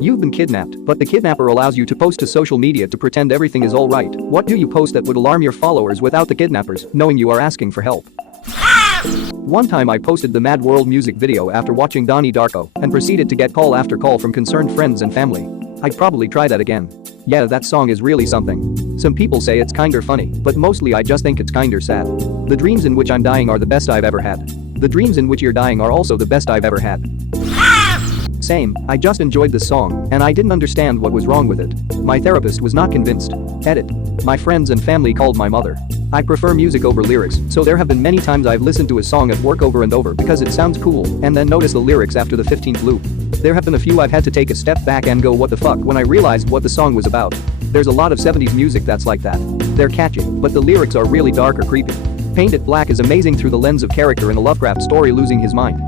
You've been kidnapped, but the kidnapper allows you to post to social media to pretend everything is alright. What do you post that would alarm your followers without the kidnappers knowing you are asking for help? One time I posted the Mad World music video after watching Donnie Darko and proceeded to get call after call from concerned friends and family. I'd probably try that again. Yeah, that song is really something. Some people say it's kinder funny, but mostly I just think it's kinder sad. The dreams in which I'm dying are the best I've ever had. The dreams in which you're dying are also the best I've ever had. Same, I just enjoyed the song, and I didn't understand what was wrong with it. My therapist was not convinced. Edit. My friends and family called my mother. I prefer music over lyrics, so there have been many times I've listened to a song at work over and over because it sounds cool, and then notice the lyrics after the 15th loop. There have been a few I've had to take a step back and go what the fuck when I realized what the song was about. There's a lot of 70s music that's like that. They're catchy, but the lyrics are really dark or creepy. Paint It Black is amazing through the lens of character in a Lovecraft story losing his mind.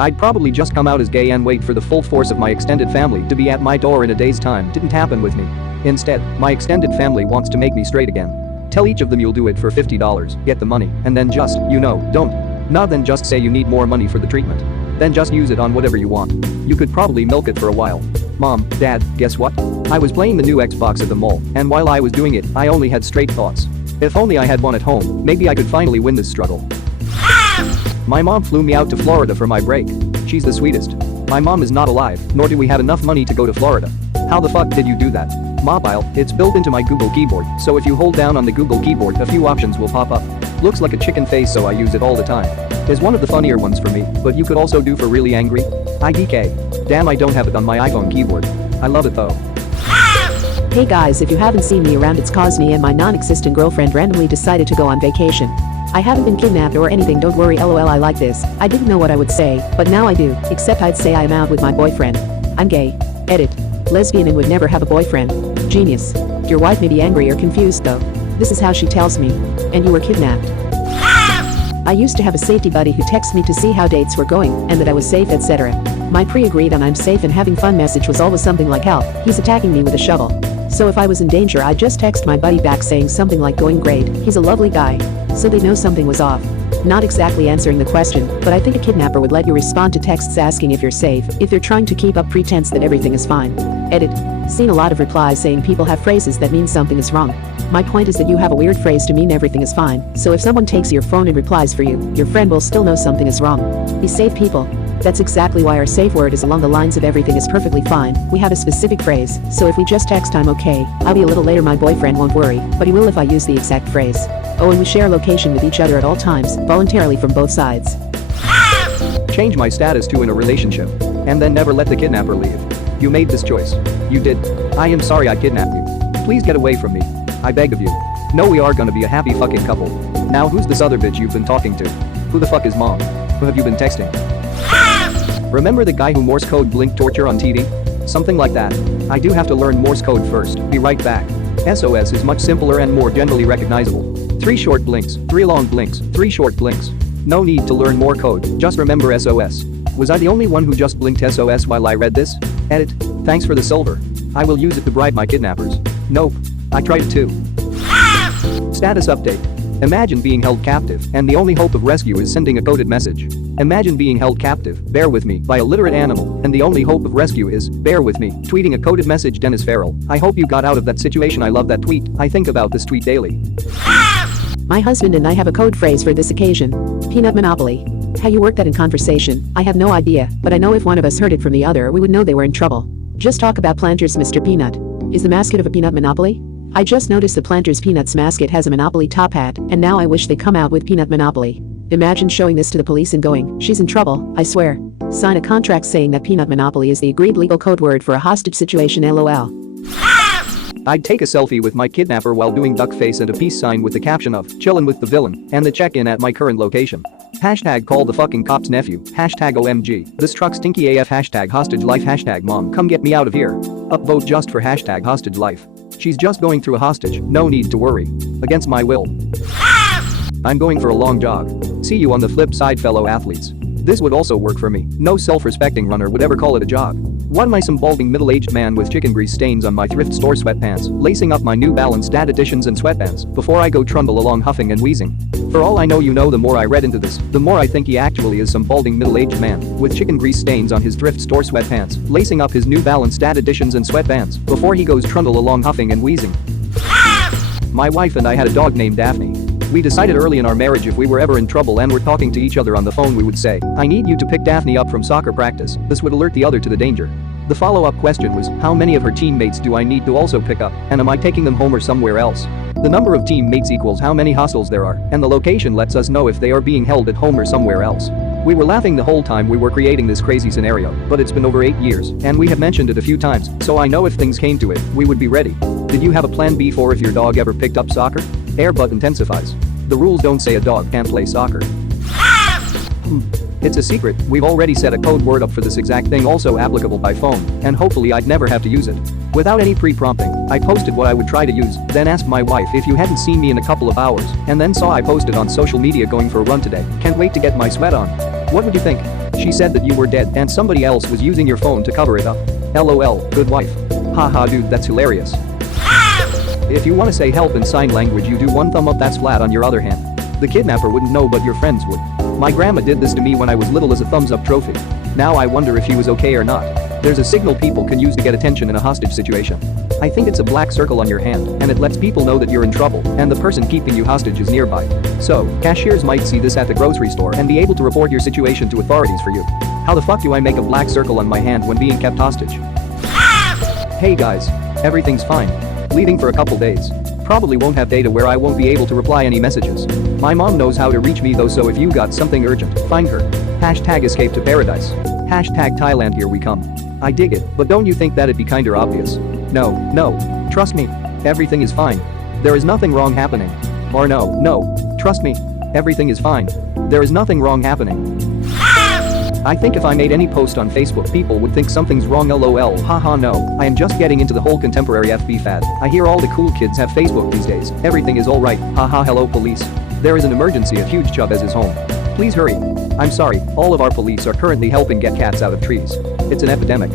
I'd probably just come out as gay and wait for the full force of my extended family to be at my door in a day's time. Didn't happen with me. Instead, my extended family wants to make me straight again. Tell each of them you'll do it for $50, get the money, and then just, don't. Not then just say you need more money for the treatment. Then just use it on whatever you want. You could probably milk it for a while. Mom, Dad, guess what? I was playing the new Xbox at the mall, and while I was doing it, I only had straight thoughts. If only I had one at home, maybe I could finally win this struggle. My mom flew me out to Florida for my break. She's the sweetest. My mom is not alive, nor do we have enough money to go to Florida. How the fuck did you do that? Mobile, it's built into my Google keyboard, so if you hold down on the Google keyboard, a few options will pop up. Looks like a chicken face, so I use it all the time. Is one of the funnier ones for me, but you could also do for really angry. IDK. Damn, I don't have it on my iPhone keyboard. I love it though. Hey guys, if you haven't seen me around, it's cause me and my non-existent girlfriend randomly decided to go on vacation. I haven't been kidnapped or anything, don't worry, lol. I like this. I didn't know what I would say, but now I do, except I'd say I am out with my boyfriend. I'm gay. Edit. Lesbian and would never have a boyfriend. Genius. Your wife may be angry or confused though. This is how she tells me. And you were kidnapped. I used to have a safety buddy who texted me to see how dates were going and that I was safe, etc. My pre-agreed on I'm safe and having fun message was always something like help, he's attacking me with a shovel. So if I was in danger I'd just text my buddy back saying something like going great, he's a lovely guy. So they know something was off. Not exactly answering the question, but I think a kidnapper would let you respond to texts asking if you're safe, if they're trying to keep up pretense that everything is fine. Edit. Seen a lot of replies saying people have phrases that mean something is wrong. My point is that you have a weird phrase to mean everything is fine, so if someone takes your phone and replies for you, your friend will still know something is wrong. Be safe, people. That's exactly why our safe word is along the lines of everything is perfectly fine. We have a specific phrase, so if we just text I'm okay, I'll be a little later, my boyfriend won't worry, but he will if I use the exact phrase. Oh, and we share location with each other at all times, voluntarily from both sides. Change my status to in a relationship, and then never let the kidnapper leave. You made this choice. You did. I am sorry I kidnapped you. Please get away from me. I beg of you. No, we are gonna be a happy fucking couple. Now who's this other bitch you've been talking to? Who the fuck is mom? Who have you been texting? Remember the guy who Morse code blinked torture on TV? Something like that. I do have to learn Morse code first, be right back. SOS is much simpler and more generally recognizable. 3 short blinks, 3 long blinks, 3 short blinks. No need to learn more code, just remember SOS. Was I the only one who just blinked SOS while I read this? Edit. Thanks for the silver. I will use it to bribe my kidnappers. Nope. I tried it too. Status update. Imagine being held captive, and the only hope of rescue is sending a coded message. Imagine being held captive, bear with me, by a literate animal, and the only hope of rescue is, bear with me, tweeting a coded message. Dennis Farrell. I hope you got out of that situation. I love that tweet. I think about this tweet daily. My husband and I have a code phrase for this occasion. Peanut monopoly. How you work that in conversation, I have no idea, but I know if one of us heard it from the other we would know they were in trouble. Just talk about Planters, Mr. Peanut. Is the mascot of a peanut monopoly? I just noticed the Planters Peanuts mascot has a Monopoly top hat, and now I wish they come out with Peanut Monopoly. Imagine showing this to the police and going, she's in trouble, I swear. Sign a contract saying that Peanut Monopoly is the agreed legal code word for a hostage situation, lol. I'd take a selfie with my kidnapper while doing duck face and a peace sign with the caption of chillin' with the villain and the check-in at my current location. Hashtag call the fucking cops nephew, hashtag OMG, this truck stinky AF, hashtag hostage life, hashtag mom come get me out of here. Upvote just for hashtag hostage life. She's just going through a hostage, no need to worry. Against my will. I'm going for a long jog. See you on the flip side, fellow athletes. This would also work for me. No self-respecting runner would ever call it a jog. What am I, some balding middle-aged man with chicken grease stains on my thrift store sweatpants, lacing up my New Balance dad editions and sweatbands before I go trundle along huffing and wheezing? For all I know, the more I read into this, the more I think he actually is some balding middle-aged man with chicken grease stains on his thrift store sweatpants, lacing up his New Balance dad editions and sweatbands before he goes trundle along huffing and wheezing. My wife and I had a dog named Daphne. We decided early in our marriage if we were ever in trouble and were talking to each other on the phone, we would say, "I need you to pick Daphne up from soccer practice." This would alert the other to the danger. The follow-up question was, how many of her teammates do I need to also pick up, and am I taking them home or somewhere else? The number of teammates equals how many hostels there are, and the location lets us know if they are being held at home or somewhere else. We were laughing the whole time we were creating this crazy scenario, but it's been over 8 years, and we have mentioned it a few times, so I know if things came to it, we would be ready. Did you have a plan B for if your dog ever picked up soccer? Air but intensifies. The rules don't say a dog can't play soccer. It's a secret, we've already set a code word up for this exact thing, also applicable by phone, and hopefully I'd never have to use it. Without any pre-prompting, I posted what I would try to use, then asked my wife if you hadn't seen me in a couple of hours, and then saw I posted on social media going for a run today, can't wait to get my sweat on. What would you think? She said that you were dead and somebody else was using your phone to cover it up. LOL, good wife. Haha dude, that's hilarious. If you want to say help in sign language, you do one thumb up, that's flat on your other hand. The kidnapper wouldn't know, but your friends would. My grandma did this to me when I was little as a thumbs up trophy. Now I wonder if he was okay or not. There's a signal people can use to get attention in a hostage situation. I think it's a black circle on your hand, and it lets people know that you're in trouble and the person keeping you hostage is nearby. So, cashiers might see this at the grocery store and be able to report your situation to authorities for you. How the fuck do I make a black circle on my hand when being kept hostage? Hey guys. Everything's fine. Leaving for a couple days. Probably won't have data where I won't be able to reply any messages. My mom knows how to reach me though, so if you got something urgent, find her. Hashtag escape to paradise. Hashtag Thailand, here we come. I dig it, but don't you think that'd be kinda obvious? No. Trust me. Everything is fine. There is nothing wrong happening. Or no. Trust me. Everything is fine. There is nothing wrong happening. I think if I made any post on Facebook, people would think something's wrong, lol, haha no, I am just getting into the whole contemporary FB fad. I hear all the cool kids have Facebook these days, everything is alright, haha hello police. There is an emergency at Huge Chub as his home. Please hurry. I'm sorry, all of our police are currently helping get cats out of trees. It's an epidemic.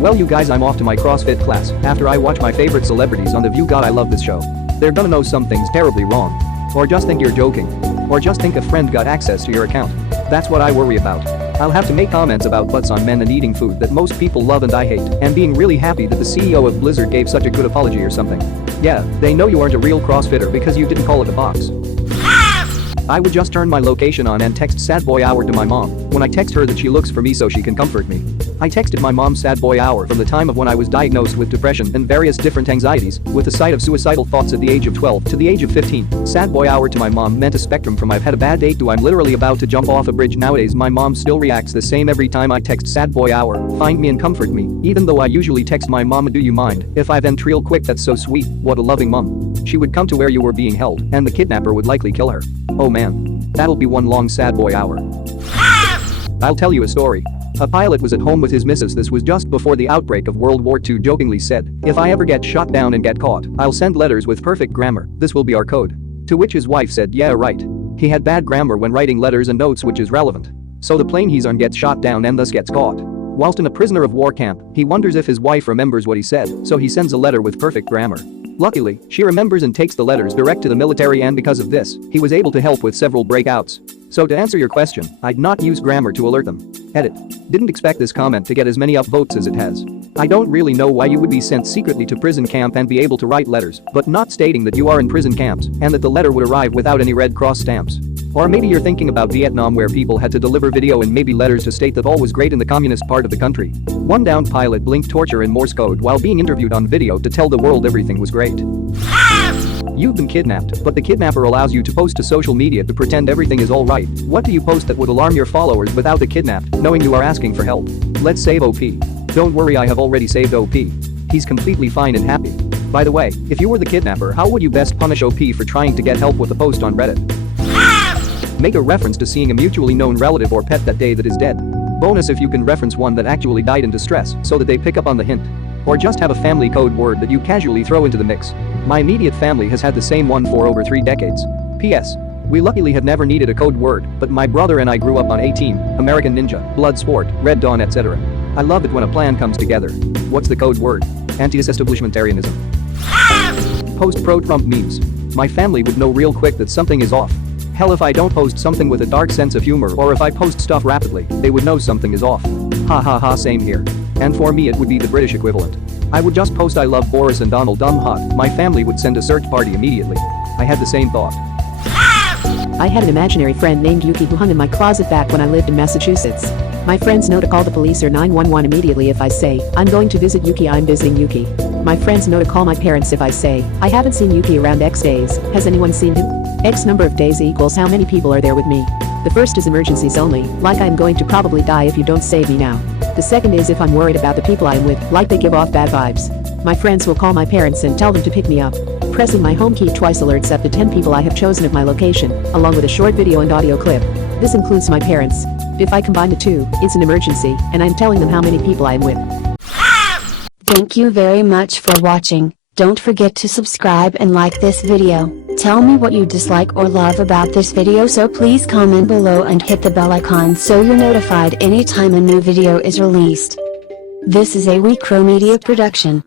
Well you guys, I'm off to my CrossFit class after I watch my favorite celebrities on The View. God, I love this show. They're gonna know something's terribly wrong. Or just think you're joking. Or just think a friend got access to your account. That's what I worry about. I'll have to make comments about butts on men and eating food that most people love and I hate, and being really happy that the CEO of Blizzard gave such a good apology or something. Yeah, they know you aren't a real CrossFitter because you didn't call it a box. I would just turn my location on and text sad boy hour to my mom when I text her that she looks for me so she can comfort me. I texted my mom sad boy hour from the time of when I was diagnosed with depression and various different anxieties, with the sight of suicidal thoughts at the age of 12 to the age of 15. Sad boy hour to my mom meant a spectrum from I've had a bad day to I'm literally about to jump off a bridge. Nowadays my mom still reacts the same every time I text sad boy hour, find me and comfort me, even though I usually text my mama do you mind if I vent real quick. That's so sweet, what a loving mom. She would come to where you were being held and the kidnapper would likely kill her. Oh man. That'll be one long sad boy hour. I'll tell you a story. A pilot was at home with his missus. This was just before the outbreak of World War II. Jokingly said, "If I ever get shot down and get caught, I'll send letters with perfect grammar. This will be our code." To which his wife said, "Yeah, right. He had bad grammar when writing letters and notes, which is relevant. So the plane he's on gets shot down and thus gets caught. Whilst in a prisoner of war camp, he wonders if his wife remembers what he said, so he sends a letter with perfect grammar. Luckily, she remembers and takes the letters direct to the military, and because of this, he was able to help with several breakouts. So to answer your question, I'd not use grammar to alert them." Edit. Didn't expect this comment to get as many upvotes as it has. I don't really know why you would be sent secretly to prison camp and be able to write letters, but not stating that you are in prison camps and that the letter would arrive without any Red Cross stamps. Or maybe you're thinking about Vietnam, where people had to deliver video and maybe letters to state that all was great in the communist part of the country. One downed pilot blinked torture in Morse code while being interviewed on video to tell the world everything was great. You've been kidnapped, but the kidnapper allows you to post to social media to pretend everything is alright. What do you post that would alarm your followers without the kidnapped knowing you are asking for help? Let's save OP. Don't worry, I have already saved OP. He's completely fine and happy. By the way, if you were the kidnapper, how would you best punish OP for trying to get help with a post on Reddit? Make a reference to seeing a mutually known relative or pet that day that is dead. Bonus if you can reference one that actually died in distress so that they pick up on the hint. Or just have a family code word that you casually throw into the mix. My immediate family has had the same one for over 3 decades. P.S. We luckily have never needed a code word, but my brother and I grew up on A-Team, American Ninja, Bloodsport, Red Dawn, etc. I love it when a plan comes together. What's the code word? Anti-establishmentarianism. Post pro-Trump memes. My family would know real quick that something is off. Hell, if I don't post something with a dark sense of humor, or if I post stuff rapidly, they would know something is off. Ha ha ha, same here. And for me it would be the British equivalent. I would just post I love Boris and Donald dumb hot, my family would send a search party immediately. I had the same thought. I had an imaginary friend named Yuki who hung in my closet back when I lived in Massachusetts. My friends know to call the police or 911 immediately if I say, I'm going to visit Yuki, I'm visiting Yuki. My friends know to call my parents if I say, I haven't seen Yuki around X days, has anyone seen him? X number of days equals how many people are there with me. The first is emergencies only, like I'm going to probably die if you don't save me now. The second is if I'm worried about the people I'm with, like they give off bad vibes. My friends will call my parents and tell them to pick me up. Pressing my home key twice alerts up the 10 people I have chosen of my location, along with a short video and audio clip. This includes my parents. If I combine the two, it's an emergency, and I'm telling them how many people I am with. Thank you very much for watching. Don't forget to subscribe and like this video. Tell me what you dislike or love about this video, so please comment below and hit the bell icon so you're notified anytime a new video is released. This is a WeCrow Media production.